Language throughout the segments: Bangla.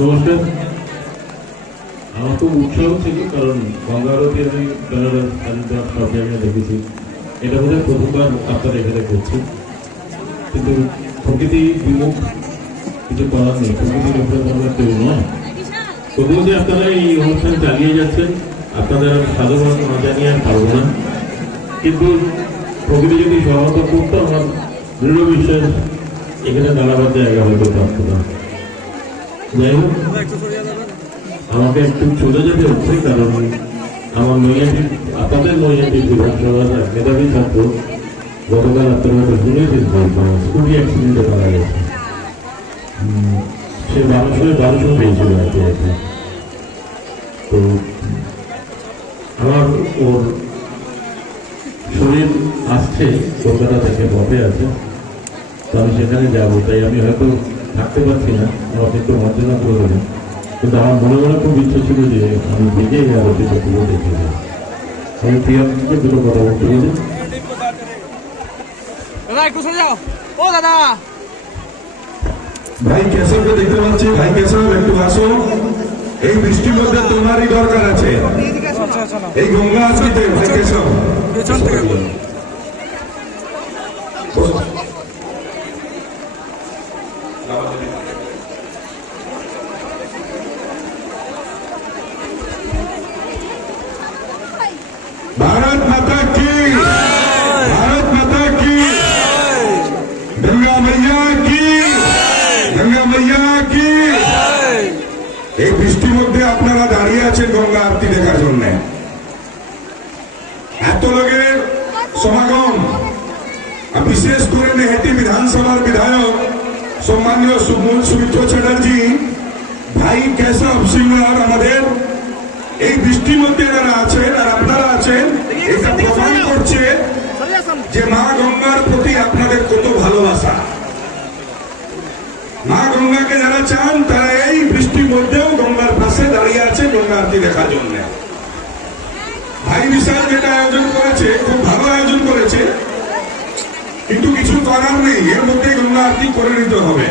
নমস্কার। আমার খুব উৎসাহ ছিল, কারণ গঙ্গা আরতি আমি বেনারস হরিদ্বার সব জায়গায় দেখেছি। এটা বোধহয় প্রথমবার আপনারা এখানে করছি, কিন্তু প্রকৃতি বিমুখ কিছু করার নেই, প্রকৃতির উপরে আমরা কেউ নয়। তবুও যে আপনারা এই অনুষ্ঠান চালিয়ে যাচ্ছেন, আপনাদের সাধারণ না জানিয়ে আর পারবো না। কিন্তু প্রকৃতি যদি সহায়তা করতো, আমার দৃঢ় বিশ্বাস এখানে দাঁড়াবার জায়গা হয়তো থাকতো না। যাই হোক, আমাকে একটু চলে যেতে হচ্ছে, কারণ আমার নৈয়াটি, আপনাদের নৈয়াটি বিধানসভার মেধাবী ছাত্র গতকাল আপনারা হয়তো শুনেছেন স্কুটি অ্যাক্সিডেন্টে মারা গেছে। সে 1200 পেয়েছিল আর কি। তো আমার ওর শরীর আসছে কলকাতা থেকে, পথে আছে, তো আমি সেখানে যাবো। তাই আমি হয়তো থাকতে পারছি না, আপনি তো মর্যাদা করে দেবেন। কিন্তু আমার মনে মনে খুব ইচ্ছে ছিল যে আমি নিজেই আরতিটা পুরো দেখে যাই। আমি প্রিয়াকে দুটো কথা বলতে গেছি। ভাই কেশবকে দেখতে পাচ্ছি। ভাই কেশব, একটু আসো। এই বৃষ্টির মধ্যে তোমারই দরকার আছে, এই গঙ্গা আজকে। ভাই কেশব, भारत माता की, भारत माता की, गंगा मैया की, गंगा मैया की। এই বৃষ্টির মধ্যে আপনারা দাঁড়িয়ে আছেন গঙ্গা আরতি দেখার জন্য। এত লোকের সমাগম, বিশেষ করে নেহাটি বিধানসভার বিধায়ক সম্মানীয় সুমিত্র চ্যাটার্জি, ভাই কেশব সিংহ আমাদের এই বৃষ্টির মধ্যে যারা আছেন আর আপনারা আছেন, এটা প্রমাণ করছে যে মা গঙ্গার প্রতি আপনাদের কত ভালোবাসা। মা গঙ্গাকে যারা চান, তারা এই বৃষ্টির মধ্যেও গঙ্গার পাশে দাঁড়িয়ে আছে গঙ্গা আরতি দেখার জন্য। ভাই বিশাল যেটা আয়োজন করেছে, খুব ভালো আয়োজন করেছে, কিন্তু কিছু করার নেই, এর মধ্যে গঙ্গা আরতি করে নিতে হবে।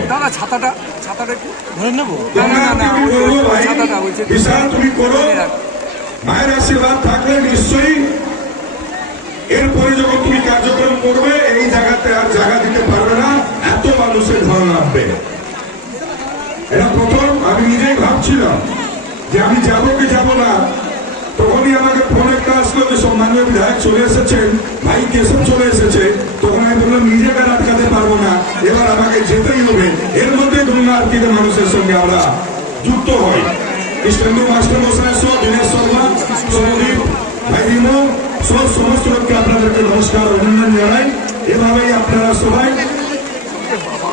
গঙ্গা আরতি তুমি করবো ভাই বিশাল, তুমি করো। মায়ের আশীর্বাদ থাকলে নিশ্চয়ই এরপরে যখন তুমি কার্যক্রম করবে, এই জায়গাতে আর জায়গা দিতে পারবে না, এত মানুষের ঢল নামবে। এটা প্রথম আমি নিজেই ভাবছিলাম যে আমি যাবো কি যাবো না, তখনই আমাকে ফোন একটা আসলো যে সম্মানীয় বিধায়ক চলে এসেছেন, ভাই কেশব চলে এসেছে। তখন আমি বললাম নিজেকে আটকাতে পারবো না, এবার আমাকে যেতেই হবে। এর মধ্যে গঙ্গা আরতিতে মানুষের সঙ্গে আমরা যুক্ত হই। কৃষ্ণেন্দু মাস্টার মশাই সহ, দীনেশ শর্মা, সৌদীপ ভাই রিমো সহ সমস্ত লোককে আপনাদেরকে নমস্কার, অভিনন্দন জানাই। এভাবেই আপনারা সবাই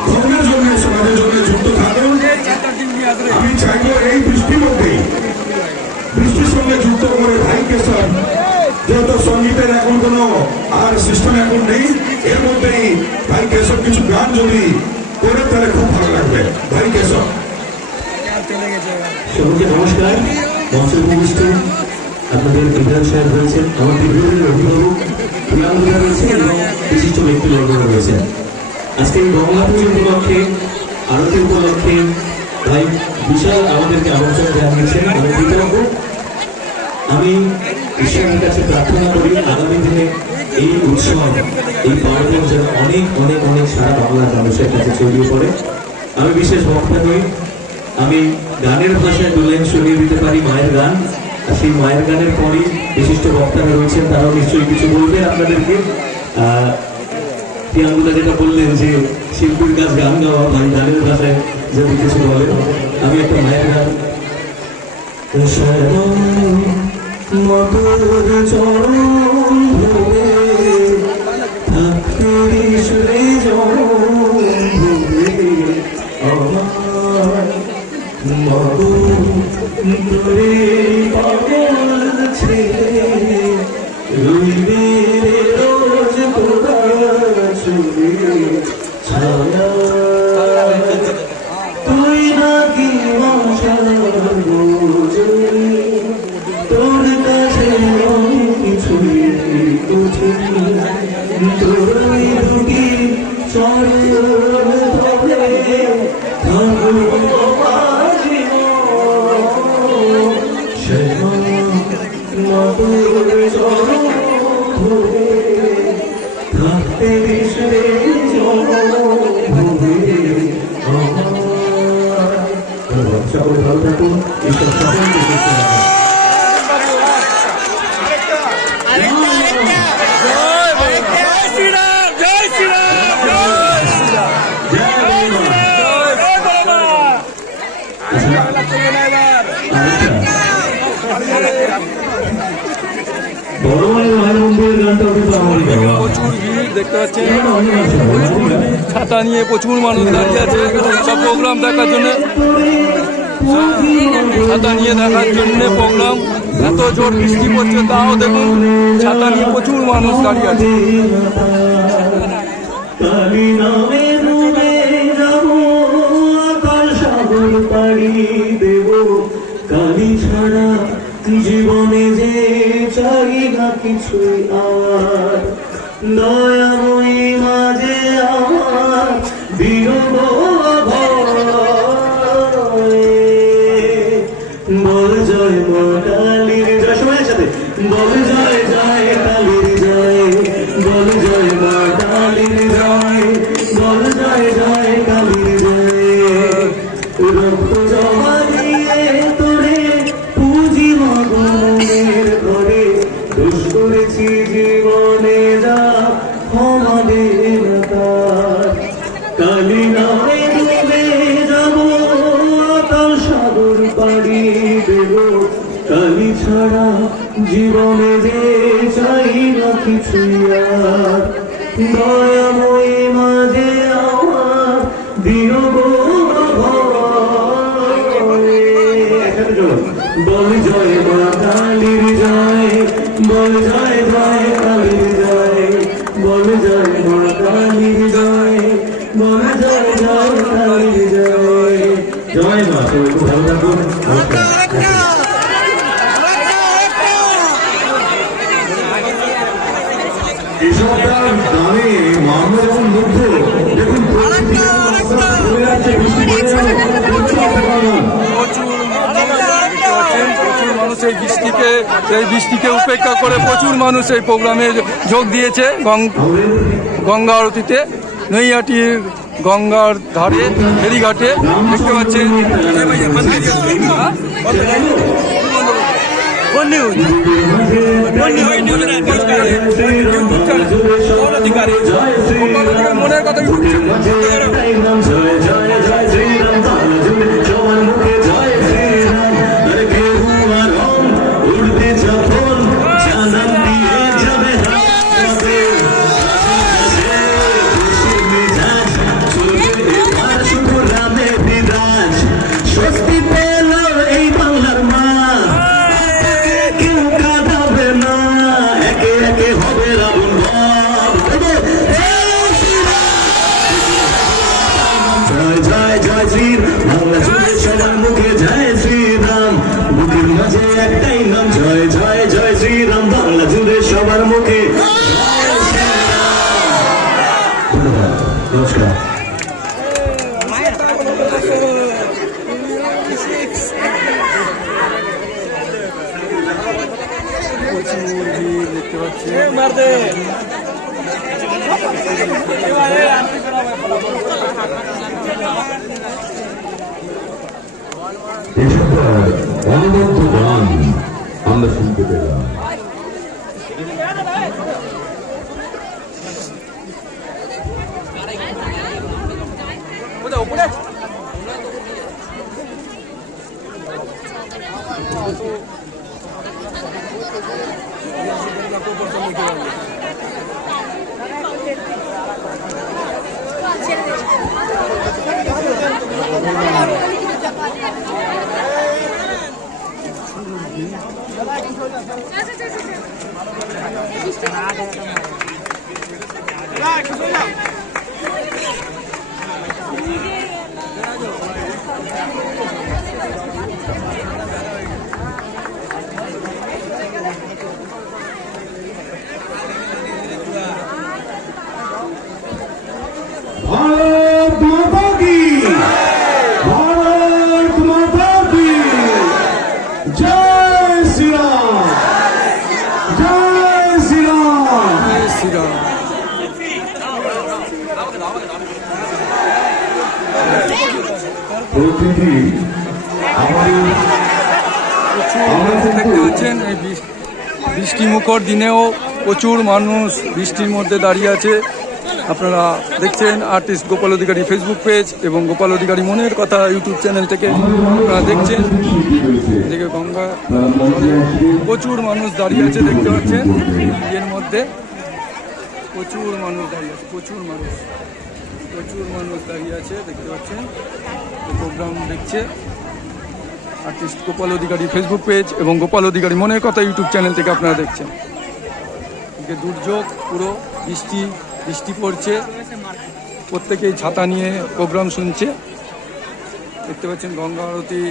ধর্মের জন্য, সমাজের জন্য যুক্ত থাকুন। আমি চাইবো এই বৃষ্টির মধ্যেই, বৃষ্টির সঙ্গে যুক্ত করে ভাই কেশব, যেহেতু সঙ্গীতের এখন কোনো আর সিস্টেম এখন নেই, এর মধ্যেই ভাই কেশব কিছু গান যদি করে তাহলে খুব ভালো লাগবে। ভাই কেশব। সবাইকে নমস্কার। মঞ্চের উপবিষ্ট আপনাদের বিধায়ক সাহেব রয়েছেন, আমার দীর্ঘদিনের অভিভাবক প্রিয়াঙ্গদা রয়েছেন এবং বিশিষ্ট ব্যক্তিবর্গরা রয়েছেন। আজকে এই গঙ্গা পুজোর উপলক্ষে, আরতি উপলক্ষে ভাই বিশাল আমাদেরকে আমন্ত্রণ জানিয়েছেন, আমি কৃতজ্ঞ। আমি ঈশ্বরের কাছে প্রার্থনা করি আগামী দিনে এই উৎসব, এই পার্বণ যেন অনেক অনেক অনেক সারা বাংলার মানুষের কাছে ছড়িয়ে পড়ে। আমি বিশেষ বক্তা নই, আমি গানের ভাষায় 2 লাইন শুনিয়ে দিতে পারি মায়ের গান, আর সেই মায়ের গানের পরই বিশিষ্ট বক্তারা রয়েছেন, তারাও নিশ্চয়ই কিছু বলবেন আপনাদেরকে। প্রিয়াঙ্গদা যেটা বললেন যে শিল্পীর কাজ গান গাওয়া, ভাই গানের ভাষায় যদি কিছু বলেন, আমি একটা মায়ের গান। চরণ ধরে থাকবো জীবন থাকতে বিসরে সকলে ভালো থাকুন, ঈশ্বর সকলকে সুস্থ রাখুন। প্রচুর ভিড় দেখতে পাচ্ছেন, ছাতা নিয়ে প্রচুর মানুষ দাঁড়িয়ে আছে সব প্রোগ্রাম দেখার জন্য, ছাতা নিয়ে দেখার জন্য প্রোগ্রাম। এত জোর বৃষ্টি পড়ছে তাও দেখুন ছাতা নিয়ে প্রচুর মানুষ দাঁড়িয়ে আছে। কালী ছাড়া জীবনে যে চাই না কিছুই আর, দয়াময়ী মাঝে আমার বিরহ বল জয় মা কালীর জয়, সময়ের সাথে বল জয় জয় কালীর জয়, বল জয় মা কালীর জয়, বল জয় জয় কালীর জয়। রক্ত জমা দিয়ে তোরে পুঁজি মনের ঘরে, দোষ করেছি জীবনে যা ক্ষমা দে না তার। কালী নামে ডুবে যাব অতল সাগর পাড়ি দেব, কালী ছাড়া জীবনে যে চাই না কিছু আর, দয়াময়ী মাঝে আমার বিয়োগ বল জয় মা কালীর জয়, বল জয় জয় কালীর জয়, বল জয় মা কালীর জয়, বল জয় জয় কালীর জয়। জয় মা, সবাই খুব ভালো থাকুন। এসবটার গানে মানুষ যখন মুগ্ধ, দেখুন প্রচুর মানুষ এই বৃষ্টিকে উপেক্ষা করে প্রচুর মানুষ এই প্রোগ্রামে যোগ দিয়েছে। গঙ্গা আরতিতে নৈহাটির গঙ্গার ধারে ফেরিঘাটে দেখতে পাচ্ছেন। মনের কথা একটাই নাম জয় জয় জয় শ্রীরাম, বাংলা জুড়ে সবার মুখে। নমস্কার। দেখতে পাচ্ছি অনবদ্য গান আমরা শুনতে পেলাম। भारत माता की, भारत माता की जय श्री राम, जय श्री राम, जय श्री राम। প্রতিটি আমাদের দেখতে পাচ্ছেন এই বৃষ্টিমুখর দিনেও প্রচুর মানুষ বৃষ্টির মধ্যে দাঁড়িয়ে আছে। আপনারা দেখছেন আর্টিস্ট গোপাল অধিকারী ফেসবুক পেজ এবং গোপাল অধিকারী মনের কথা ইউটিউব চ্যানেল থেকে আপনারা দেখছেন। এদিকে গঙ্গা প্রচুর মানুষ দাঁড়িয়ে আছে, দেখতে পাচ্ছেন এর মধ্যে প্রচুর মানুষ দাঁড়িয়ে আছে, প্রচুর মানুষ দাঁড়িয়ে আছে, দেখতে পাচ্ছেন। প্রোগ্রাম দেখছে আর্টিস্ট গোপাল অধিকারী ফেসবুক পেজ এবং গোপাল অধিকারী মনের কথা ইউটিউব চ্যানেল থেকে আপনারা দেখছেন। এদিকে দুর্যোগ, পুরো বৃষ্টি পড়ছে, প্রত্যেকেই ছাতা নিয়ে প্রোগ্রাম শুনছে। দেখতে পাচ্ছেন গঙ্গা আরতি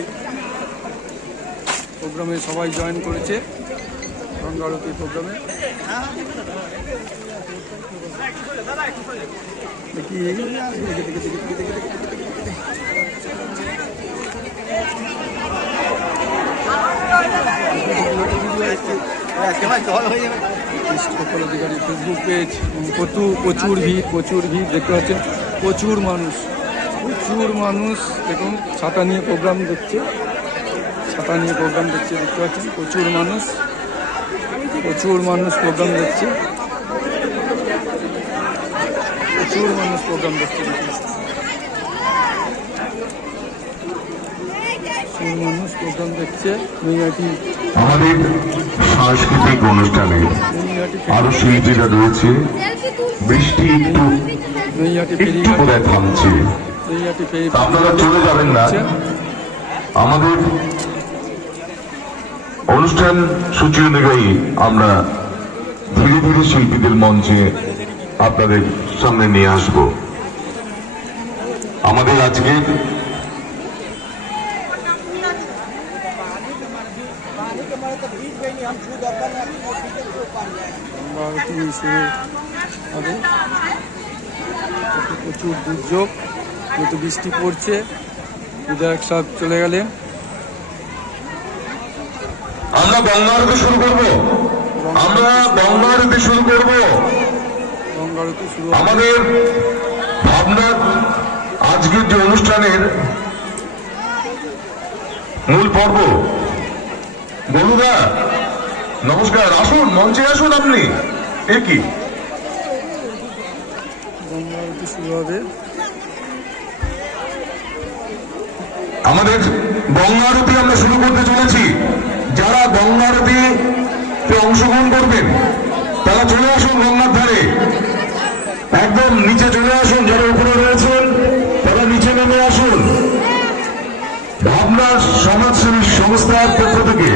প্রোগ্রামে সবাই জয়েন করেছে, গঙ্গা আরতি প্রোগ্রামে। দেখি গোপাল অধিকারী ফেসবুক পেজ, প্রচুর ভিড় দেখতে পাচ্ছেন, প্রচুর মানুষ দেখুন ছাতা নিয়ে প্রোগ্রাম দেখছে, দেখতে পাচ্ছেন প্রচুর মানুষ প্রোগ্রাম দেখছে, আমাদের সাংস্কৃতিক অনুষ্ঠানে আরো শিল্পীরা রয়েছে। বৃষ্টি একটু বোধহয় থামছে, আপনারা চলে যাবেন না। আমাদের অনুষ্ঠান সূচি অনুযায়ী আমরা ধীরে ধীরে শিল্পীদের মঞ্চে আপনাদের সামনে নিয়ে আসব। আমাদের আজকের প্রচুর দুর্যোগ, যেহেতু বৃষ্টি পড়ছে, বিধায়ক সাহেব চলে গেলেন। আমরা গঙ্গা আরতি শুরু করব। আমাদের ভাবনা আজকের যে অনুষ্ঠানের মূল পর্ব। বলুদা নমস্কার, আসুন মঞ্চে আসুন। আপনি কি গঙ্গা আরতি শুরু হবে। আমাদের গঙ্গা আরতি আমরা শুরু করতে চলেছি। যারা গঙ্গা আরতিতে অংশগ্রহণ করবেন তারা চলে আসুন গঙ্গার ধারে, একদম নিচে চলে আসুন। যারা উপরে রয়েছেন তারা নিচে নেমে আসুন। ভাবনা সমাজসেবী সংস্থার পক্ষ থেকে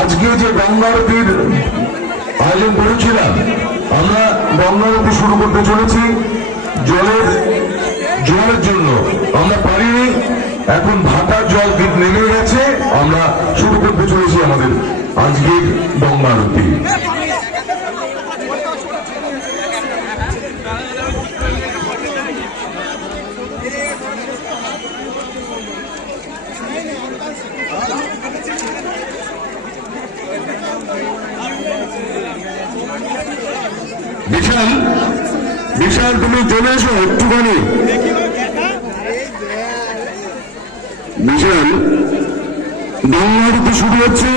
আজকে যে গঙ্গা আরতির আয়োজন করেছিলাম, আমরা গঙ্গা আরতি শুরু করতে চলেছি। জলের জন্য আমরা পারিনি, এখন ভাটার জল নেমে গেছে, আমরা শুরু করতে চলেছি আমাদের আজকের গঙ্গা আরতি। বিশাল তুমি চলে এসো একটুখানি। বিশাল গঙ্গা আরতি শুরু হচ্ছে।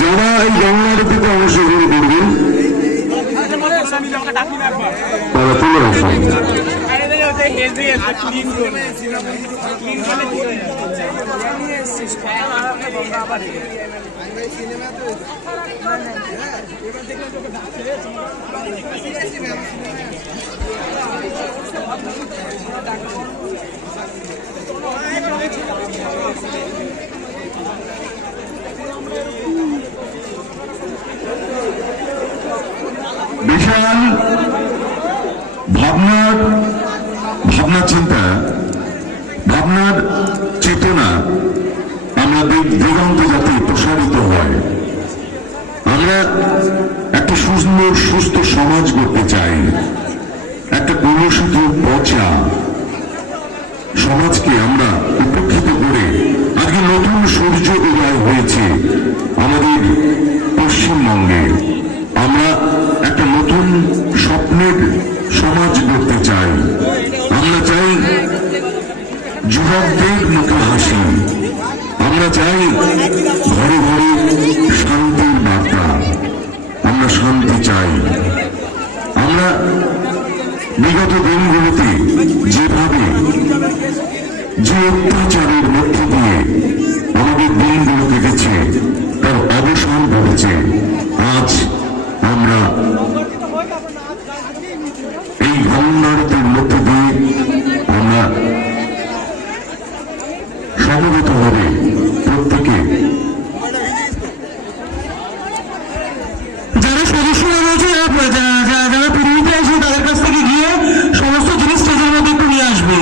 যারা এই গঙ্গা আরতিতে অংশগ্রহণ করবেন তারা চলে আসুন। বিশাল ভাবনার চিন্তা, ভাবনার চেতনা আমাদের দিগন্তে যাতে প্রসারিত হয়। আমরা একটা সুন্দর সুস্থ সমাজ করতে চাই। একটা কলুষিত পচা সমাজকে আমরা উপেক্ষিত করে আজকে নতুন সূর্য উদয় হয়েছে আমাদের পশ্চিমবঙ্গে। আমরা একটা নতুন স্বপ্নের সমাজ গড়তে চাই। আমরা চাই যুব যুবকদের মুখে হাসি। আমরা চাই ঘরে ঘরে শান্তির বার্তা, আমরা শান্তি চাই। আমরা বিগত দিনগুলোতে যেভাবে যে অত্যাচারের মধ্যে দিয়ে আমাদের দিনগুলো কেটেছে তার অবসান ঘটেছে। আজ আমরা এই গঙ্গারতির মধ্যে দিয়ে আমরা সমবেত হবে প্রত্যেকে। যারা সদস্যরা রয়েছে, যারা পরিমিতি আছে তাদের কাছ থেকে গিয়ে সমস্ত জিনিস স্টেজের মধ্যে একটু নিয়ে আসবে,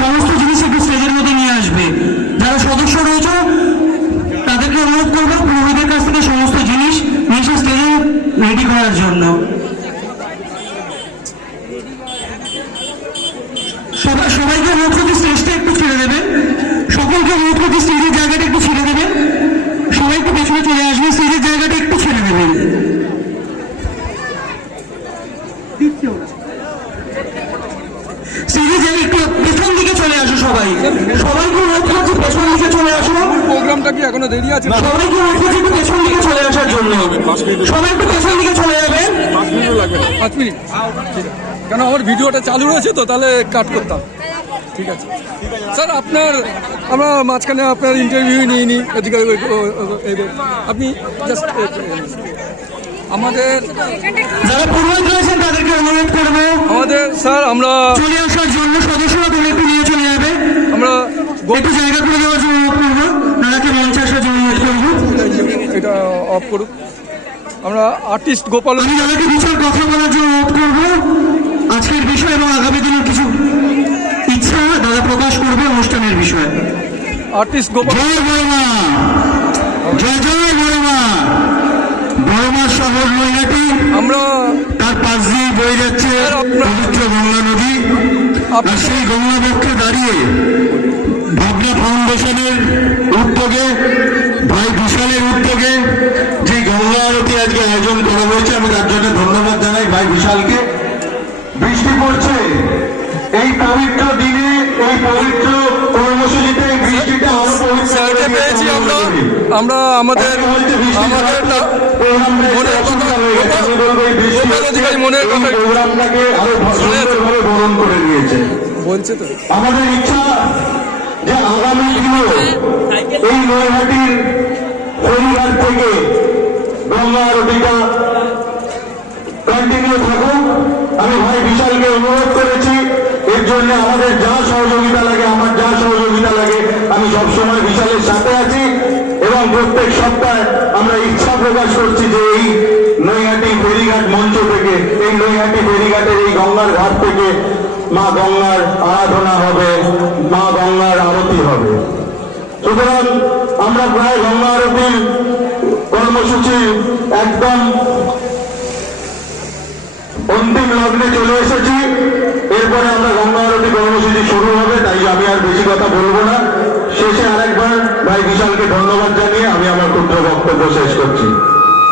সমস্ত জিনিস একটু স্টেজের মধ্যে নিয়ে আসবে। যারা সদস্য রয়েছে তাদেরকে অনুরোধ করবো পুরোহিতের কাছ থেকে সমস্ত জিনিস নিয়ে এসে স্টেজে রেডি করার জন্য। সবাইকে অনুরোধ করতে স্টেজটা একটু ছেড়ে দেবেন, সকলকে অনুরোধ করতে স্টেজের জায়গাটা একটু ছেড়ে দেবেন, সবাই একটু পেছনে চলে আসবে, স্টেজের জায়গাটা একটু ছেড়ে দেবেন। স্টেজের জায়গা একটু পেছন দিকে চলে আসো, সবাইকে অনুরোধ করছি পেছন দিকে চলে আসো। প্রোগ্রামটা কি এখনো দেরি আছে? সবাইকে অনুরোধ করছি একটু পেছন দিকে চলে আসার জন্য, সবাই একটু পেছন দিকে চলে যাবেন। 5 মিনিটও লাগবে না, 5 মিনিট ঠিক আছে, কেন আমার ভিডিওটা চালু রয়েছে তো, তাহলে কাট করতাম। ঠিক আছে স্যার, আমরা মাঝখানে আপনার ইন্টারভিউ নিয়ে নিই, এদিকে আপনি জাস্ট আমাদের যারা পুরোহিত রয়েছেন তাদেরকে অনুরোধ করবো স্যার আমরা চলে আসার জন্য, সদস্যরা তাহলে একটু নিয়ে চলে যাবে, আমরা একটু জায়গা করে দেওয়ার জন্য অনুরোধ করবো, নানাকে মঞ্চে আসার জন্য অনুরোধ করবো। এটা অফ করুক। আমরা আর্টিস্ট গোপাল, আমি দাদাকে বিষয় কথা বলার জন্য অনুরোধ করবো, আজকের বিষয় এবং আগামী দিনের কিছু ইচ্ছা দাদা প্রকাশ করবে অনুষ্ঠানের বিষয়ে। আর্টিস্ট গোপাল, জয় বড়মা, জয় জয় বড়মা। বড়মা শহর নৈহাটি, আমরা তার পাশ দিয়ে বয়ে যাচ্ছে পবিত্র গঙ্গা নদী। আর সেই গঙ্গা বক্ষে দাঁড়িয়ে ভাবনা ফাউন্ডেশনের উদ্যোগে, ভাই বিশালের উদ্যোগে যে গঙ্গা আরতি আজকে আয়োজন করা হয়েছে, আমি তার জন্য ধন্যবাদ জানাই ভাই বিশালকে। বৃষ্টি পড়ছে এই পবিত্র দিনে, এই পবিত্র কর্মসূচিতে বৃষ্টিটা আরো পবিত্র স্যারকে পেয়েছি আমরা আমাদের মনের কথা, গোপাল অধিকারী মনের কথা বরণ করে নিয়েছে। বলছে তো, আমাদের ইচ্ছা যে আগামী দিনে এই নৈহাটির ফেরিঘাট থেকে গঙ্গা আরতিটা কন্টিনিউ থাকুক। আমি ভাই বিশালকে অনুরোধ করেছি, এর জন্য আমাদের যা সহযোগিতা লাগে, আমার যা সহযোগিতা লাগে, আমি সবসময় বিশালের সাথে আছি। এবং প্রত্যেক সপ্তাহে আমরা ইচ্ছা প্রকাশ করছি যে এই নৈহাটি ফেরিঘাট মঞ্চ থেকে, এই নৈহাটি ফেরিঘাটের এই গঙ্গার ঘাট থেকে মা গঙ্গার আরাধনা হবে, মা গঙ্গার আরতি হবে। সুতরাং আমরা প্রায় গঙ্গা আরতির কর্মসূচি একদম অন্তিম লগ্নে চলে এসেছি। এরপরে আমরা গঙ্গা আরতি কর্মসূচি শুরু হবে, তাই আমি আর বেশি কথা বলবো না। শেষে আরেকবার ভাই বিশালকে ধন্যবাদ জানিয়ে আমি আমার ক্ষুদ্র বক্তব্য শেষ করছি।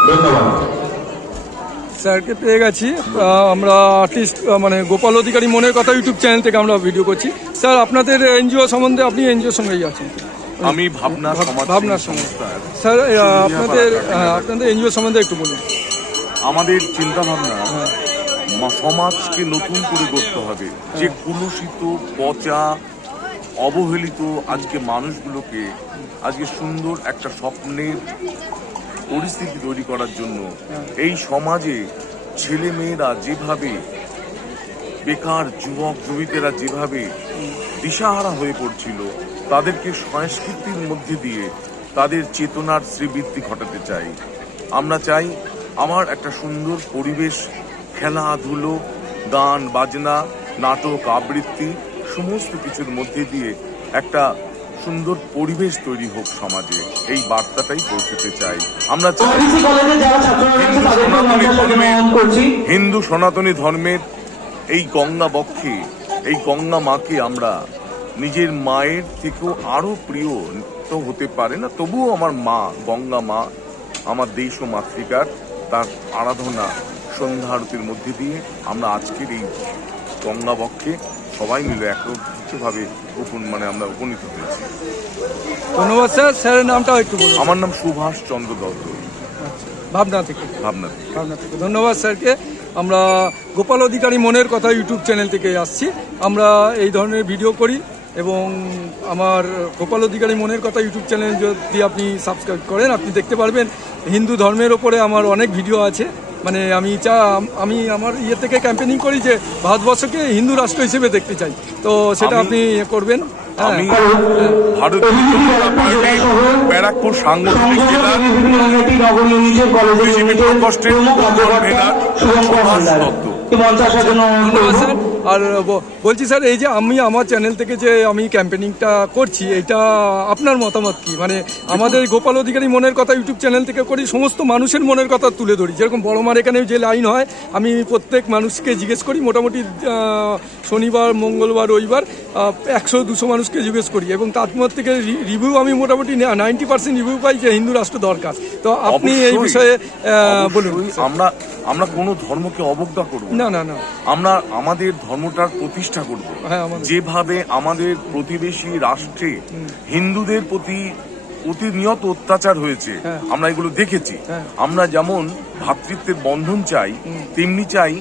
ধন্যবাদ। স্যারকে পেয়ে গেছি। আমরা আর্টিস্ট মানে গোপাল অধিকারী মনের কথা ইউটিউব চ্যানেল থেকে আমরা ভিডিও করছি। স্যার আপনাদের এনজিও সম্বন্ধে, আপনি এনজিওর সঙ্গেই আছেন? আমি ভাবনার সঙ্গে। স্যার আপনাদের এনজিও সম্বন্ধে একটু বলুন। আমাদের চিন্তা ভাবনা সমাজকে নতুন করে গড়তে হবে। যে কুলুষিত, পচা, অবহেলিত আজকে মানুষগুলোকে আজকে সুন্দর একটা স্বপ্নের পরিস্থিতি তৈরি করার জন্য এই সমাজে ছেলে মেয়েরা যেভাবে, বেকার যুবক যুবতীরা যেভাবে দিশাহারা হয়ে পড়ছিল, তাদেরকে সংস্কৃতির মধ্যে দিয়ে তাদের চেতনার শ্রীবৃদ্ধি ঘটাতে চাই। আমরা চাই আমার একটা সুন্দর পরিবেশ, খেলাধুলো, গান বাজনা, নাটক, আবৃত্তি সমস্ত কিছুর মধ্যে দিয়ে একটা সুন্দর পরিবেশ তৈরি হোক সমাজে, এই বার্তাটাই পৌঁছতে চাই। আমরা চাই হিন্দু সনাতনী ধর্মের এই গঙ্গা বক্ষে, এই গঙ্গা মাকে আমরা নিজের মায়ের থেকেও আরো প্রিয় তো হতে পারে না, তবুও আমার মা, গঙ্গা মা আমার দেশ ও মাতৃকার, তার আরাধনা সন্ধ্যা আরতির মধ্যে দিয়ে আমরা আজকের এই গঙ্গা বক্ষে সবাই মিলে একত্রিতভাবে আমরা উপনীত হয়েছি। ধন্যবাদ স্যার। স্যারের নামটা একটু বলুন। আমার নাম সুভাষ চন্দ্র দত্ত, ভাবনা থেকে। ভাবনা। ধন্যবাদ স্যারকে। আমরা গোপাল অধিকারী মনের কথা ইউটিউব চ্যানেল থেকে আসছি। আমরা এই ধরনের ভিডিও করি এবং আমার গোপাল অধিকারী মনের কথা ইউটিউব চ্যানেল যদি আপনি সাবস্ক্রাইব করেন, আপনি দেখতে পারবেন হিন্দু ধর্মের ওপরে আমার অনেক ভিডিও আছে। মানে আমি আমার ইয়ে থেকে ক্যাম্পেনিং করি যে ভারতবর্ষকে হিন্দু রাষ্ট্র হিসেবে দেখতে চাই, তো সেটা আপনি করবেন। আমি ভারতীয় জনতা পার্টির ব্যারাকপুর সাংগঠনিক জেলার কষ্টের কনভেনার সুভাষ দত্ত। ধন্যবাদ স্যার। আর বলছি স্যার, এই যে আমি আমার চ্যানেল থেকে যে আমি ক্যাম্পেনিংটা করছি, এটা আপনার মতামত কি? মানে আমাদের গোপাল অধিকারী মনের কথা ইউটিউব চ্যানেল থেকে করি, সমস্ত মানুষের মনের কথা তুলে ধরি। যেরকম বড়মার এখানে যে লাইন হয়, আমি প্রত্যেক মানুষকে জিজ্ঞেস করি, মোটামুটি শনিবার, মঙ্গলবার, রবিবার 100-200 মানুষকে জিজ্ঞেস করি এবং তার মধ্যে থেকে রিভিউ আমি মোটামুটি 90% রিভিউ পাই যে হিন্দু রাষ্ট্র দরকার। তো আপনি এই বিষয়ে বলুন। আমরা কোনো ধর্মকে অবজ্ঞা করব না, আমরা আমাদের ধর্মটার প্রতিষ্ঠা করব। যেভাবে আমাদের প্রতিবেশী রাষ্ট্রে হিন্দুদের প্রতি প্রতিনিয়ত অত্যাচার হয়েছে, আমরা এগুলো দেখেছি। আমরা যেমন ভ্রাতৃত্বের বন্ধন চাই, তেমনি চাই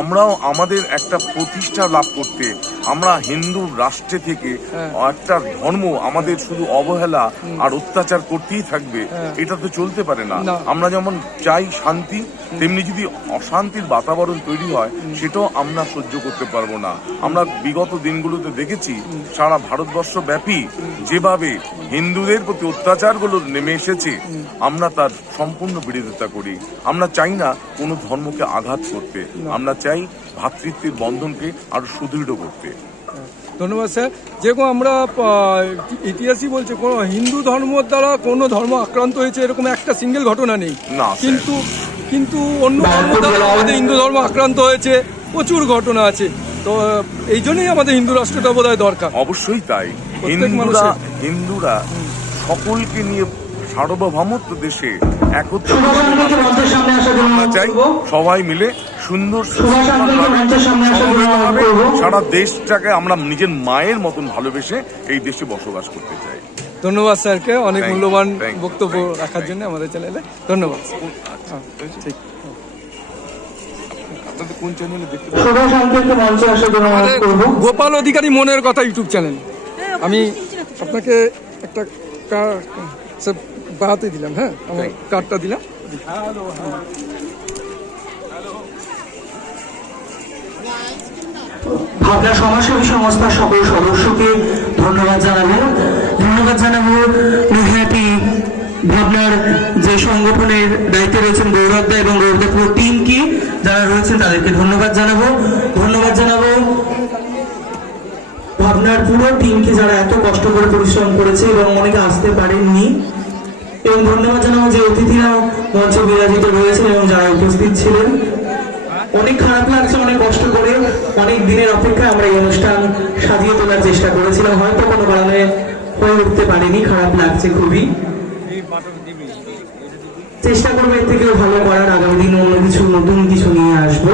আমরাও আমাদের একটা প্রতিষ্ঠা লাভ করতে। আমরা হিন্দু রাষ্ট্রে থেকে একটা ধর্ম আমাদের শুধু অবহেলা আর অত্যাচার করতেই থাকবে, এটা তো চলতে পারে না। আমরা যেমন চাই শান্তি, তেমনি যদি অশান্তির বাতাবরণ তৈরি হয় সেটাও আমরা সহ্য করতে পারবো না। আমরা বিগত দিনগুলোতে দেখেছি সারা ভারতবর্ষ ব্যাপী যেভাবে হিন্দুদের প্রতি অত্যাচারগুলো নেমে এসেছে, আমরা তার সম্পূর্ণ বিরোধিতা করি। আমরা চাই না কোনো ধর্মকে আঘাত করতে, আমরা চাই ভ্রাতৃত্বের বন্ধনকে আরো সুদৃঢ় করতে। ধন্যবাদ স্যার। যেরকম আমরা ইতিহাসই বলছে কোনো হিন্দু ধর্মের দ্বারা কোনো ধর্ম আক্রান্ত হয়েছে এরকম একটা সিঙ্গেল ঘটনা নেই, কিন্তু অন্য ধর্ম দ্বারা আমাদের হিন্দু ধর্ম আক্রান্ত হয়েছে প্রচুর ঘটনা আছে। তো এই জন্যই আমাদের হিন্দু রাষ্ট্রটা বোধহয় দরকার। অবশ্যই তাই। হিন্দুরা সকলকে নিয়ে সার্বভৌমত্ব দেশে একত্র চাই, সবাই মিলে সুন্দর সারা দেশটাকে আমরা নিজের মায়ের মতন ভালোবেসে এই দেশে বসবাস করতে চাই। ধন্যবাদ স্যারকে অনেক মূল্যবান বক্তব্য রাখার জন্য আমাদের চ্যানেলে। ধন্যবাদ। ঠিক। কোন চ্যানেলে দেখতে গোপাল অধিকারী মনের কথা ইউটিউব চ্যানেল। আমি আপনাকে একটা বাড়াতে দিলাম, আমার কার্ডটা দিলাম। ভাবনা সমাজসেবী সংস্থার সকল সদস্যকে ধন্যবাদ জানাবো নৈহাটি ভাবনার যে সংগঠনের দায়িত্বে রয়েছেন গৌরবদা এবং গৌরবদা পুরো টিমকে যারা রয়েছেন তাদেরকে ধন্যবাদ জানাবো ভাবনার পুরো টিমকে যারা এত কষ্ট করে পরিশ্রম করেছে এবং অনেকে আসতে পারেননি, এবং ধন্যবাদ জানাবো যে অতিথিরা মঞ্চে বিরাজিত রয়েছেন এবং যারা উপস্থিত ছিলেন। অনেক খারাপ লাগছে, অনেক কষ্ট করে অনেক দিনের অপেক্ষায় আমরা এই অনুষ্ঠান সাজিয়ে তোলার চেষ্টা করেছিলাম, হয়তো কোনো কারণে হয়ে উঠতে পারিনি, খারাপ লাগছে খুবই। চেষ্টা করবো এর থেকেও ভালো করার, আগামী দিন অন্য কিছু নতুন কিছু নিয়ে আসবো।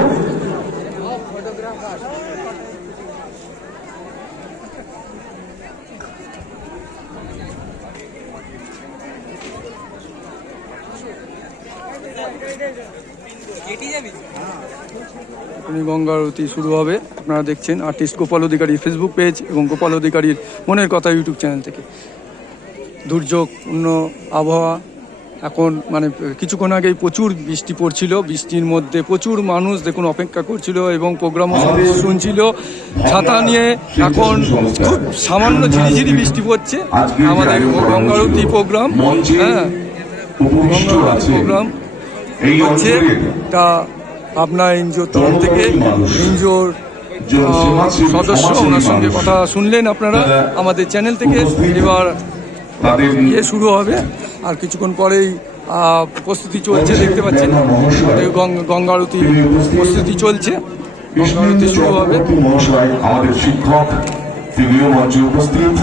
গঙ্গা আরতি শুরু হবে। আপনারা দেখছেন আর্টিস্ট গোপাল অধিকারী ফেসবুক পেজ এবং গোপাল অধিকারীর মনের কথা ইউটিউব চ্যানেল থেকে। দুর্যোগপূর্ণ আবহাওয়া এখন, মানে কিছুক্ষণ আগেই প্রচুর বৃষ্টি পড়ছিল, বৃষ্টির মধ্যে প্রচুর মানুষ দেখুন অপেক্ষা করছিল এবং প্রোগ্রামও শুনছিল ছাতা নিয়ে। এখন খুব সামান্য ঝিরিঝিরি বৃষ্টি পড়ছে। আমাদের গঙ্গা আরতি প্রোগ্রাম হচ্ছে তা ভাবনা এনজিওর তরফ থেকে। এনজিওর সদস্য, ওনার সঙ্গে কথা শুনলেন আপনারা আমাদের চ্যানেল থেকে। এবার শুরু হবে, আর কিছুক্ষণ পরেই প্রস্তুতি চলছে, দেখতে পাচ্ছেন গঙ্গা আরতি প্রস্তুতি চলছে, গঙ্গা আরতি শুরু হবে। আমাদের শিক্ষক তিনিও মঞ্চে উপস্থিত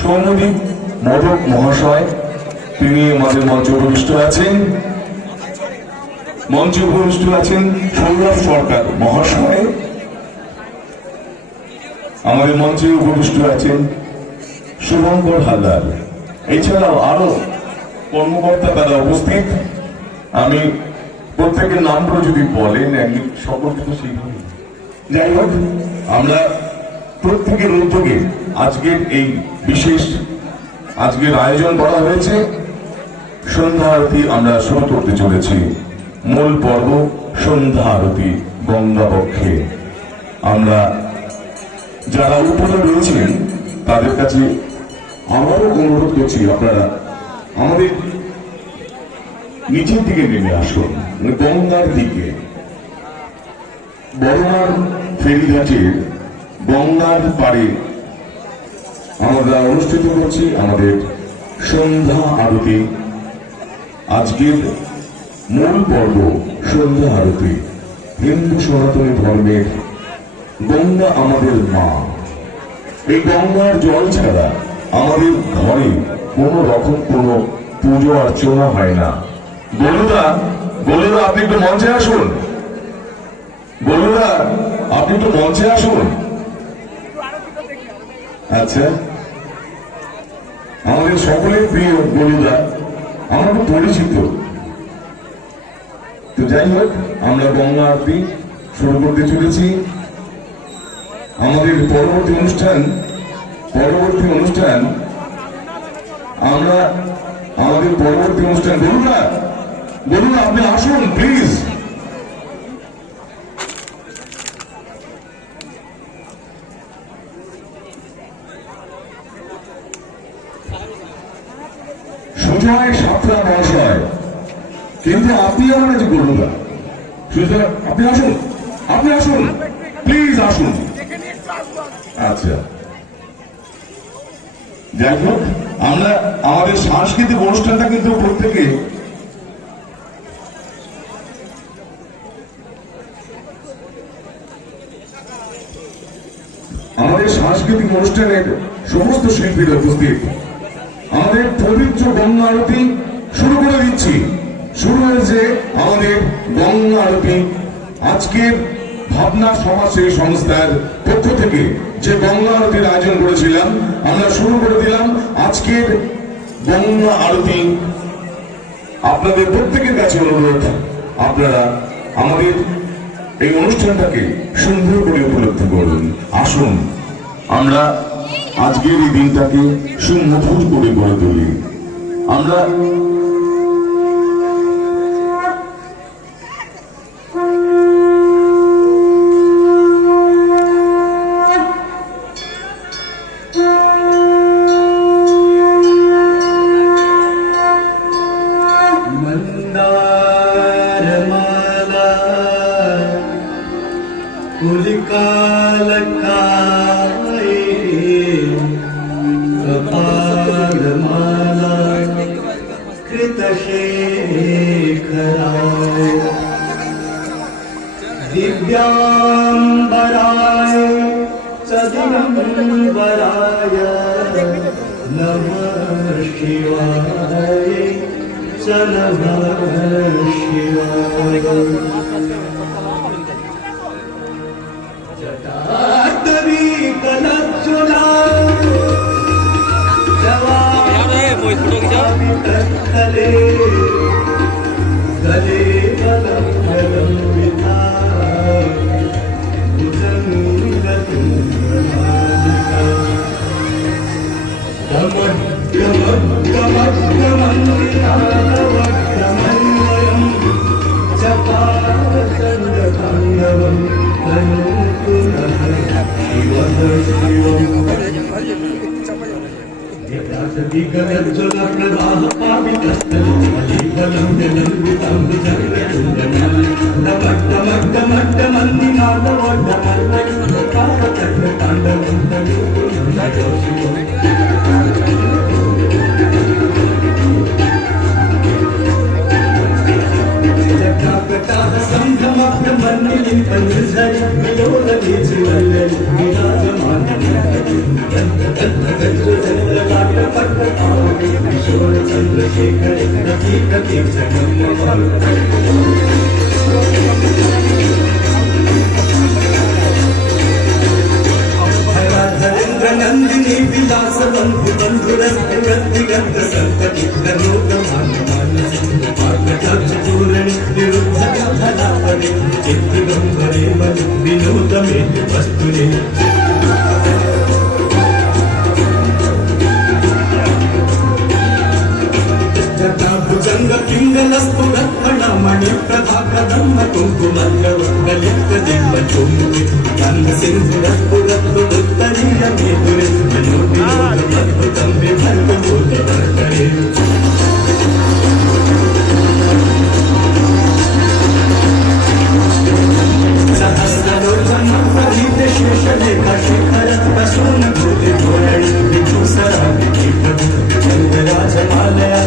সৌম্যদীপ মোদক মহাশয়, তিনি আমাদের মঞ্চে উপবিষ্ট আছেন। মঞ্চে উপবিষ্ট আছেন সৌরভ সরকার মহাশয়, আমাদের মঞ্চে উপবিষ্ট আছেন শুভঙ্কর হালদার, এছাড়াও আরো কর্মকর্তা তারা উপস্থিত। আমি প্রত্যেকের নামটা যদি বলেন একদিন সকলকে তো সেইভাবে, যাই হোক আমরা প্রত্যেকের উদ্যোগে আজকের এই বিশেষ আজকের আয়োজন করা হয়েছে। সন্ধ্যা আরতি আমরা শুরু করতে চলেছি। মূল পর্ব সন্ধ্যা আরতি গঙ্গা পক্ষে। আমরা যারা উপরে রয়েছেন তাদের কাছে আবারও অনুরোধ করছি, আপনারা আমাদের নিচের দিকে নেমে আসুন, মানে গঙ্গার দিকে। বড়মার ফেরিঘাটের গঙ্গার পাড়ে আমরা অনুষ্ঠিত করছি আমাদের সন্ধ্যা আরতি। আজকের মূল পর্ব সন্ধ্যা আরতি। হিন্দু সনাতনী ধর্মের গঙ্গা আমাদের মা। এই গঙ্গার জল ছাড়া আমাদের ঘরে কোনো রকম কোনো পুজো অর্চনা হয় না। বলুদা, বলুদা আপনি একটু মঞ্চে আসুন। বলুদা আপনি একটু মঞ্চে আসুন। আচ্ছা, আমাদের সকলের প্রিয় বলুদা, আমরা খুব পরিচিত। তো যাই হোক, আমরা গঙ্গা আরতি শুরু করতে চলেছি। আমাদের পরবর্তী অনুষ্ঠান আমরা আমাদের পরবর্তী অনুষ্ঠান বলুন না আপনি আসুন প্লিজ। সুজয় সাতরা মহাশয়, কিন্তু আপনি আমার কাছে বলুন না। সুজয় আপনি আসুন প্লিজ আসুন। আচ্ছা, যাই হোক, আমরা আমাদের সাংস্কৃতিক অনুষ্ঠানটা কিন্তু প্রত্যেকে আমাদের সাংস্কৃতিক অনুষ্ঠানের সমস্ত শিল্পীরা উপস্থিত। আমাদের পবিত্র গঙ্গা আরতি শুরু করে দিচ্ছি। শুরু হয়েছে আমাদের গঙ্গা আরতি। আজকের ভাবনা সমাজসেবী সংস্থার পক্ষ থেকে যে গঙ্গা আরতির আয়োজন করেছিলাম, আমরা শুরু করে দিলাম আজকের গঙ্গা আরতি। আপনাদের প্রত্যেকের কাছে অনুরোধ, আপনারা আমাদের এই অনুষ্ঠানটাকে সুন্দর করে উপলব্ধি করুন। আসুন আমরা আজকের এই দিনটাকে সুমধুর করে গড়ে তুলি। আমরা दिव्यांबराय सदिगंबराय नमः शिवाय च नमः शिवाय। जटाटवी कलज्ज्वला जवावितस्थले गले बलं जलंविता भुजङ्गतुङ्गमालिका गमद्गमद्गमद्गमन्वितावक्त्रमन्वयम् जपाचण्डताण्डवम् तनोतु नः शिवः शिवम्। विकलज्ज्वलप्रदाह पावितस्थलजीवलं जलन्वितं भुजङ्गतुण्डमालिकावड्डमड्डमड्डमन्निनादवड्डमल्लकावचण्डताण्डवं तनोतु नः शिवम्। जटाकटाः सम्भ्रमभ्रमन्निलिं पञ्चझरि विलोलवीचिवल्लरि विराजमानम् किशोर चंद्रशेखर प्रतीक धरा करे चित्त गंधरे मन विनोद में वस्तुरे जंग पिंगलस्फुरत्फणा मणि प्रभा कदम्ब कुंकुमल्लवलित दिव्य चुम्बे गंग सिंधुरत्फुरत्फुरुत्तरीय मेदुरे मनोविनोदमद्भुतं विभर्ग बोधवर्तरे सहस्रलोचनं प्रभीत शेषलेखा शेखरत् प्रसून भूति धोरणि विभूषरा विप्रभु चन्द्रराजमालया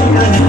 Jai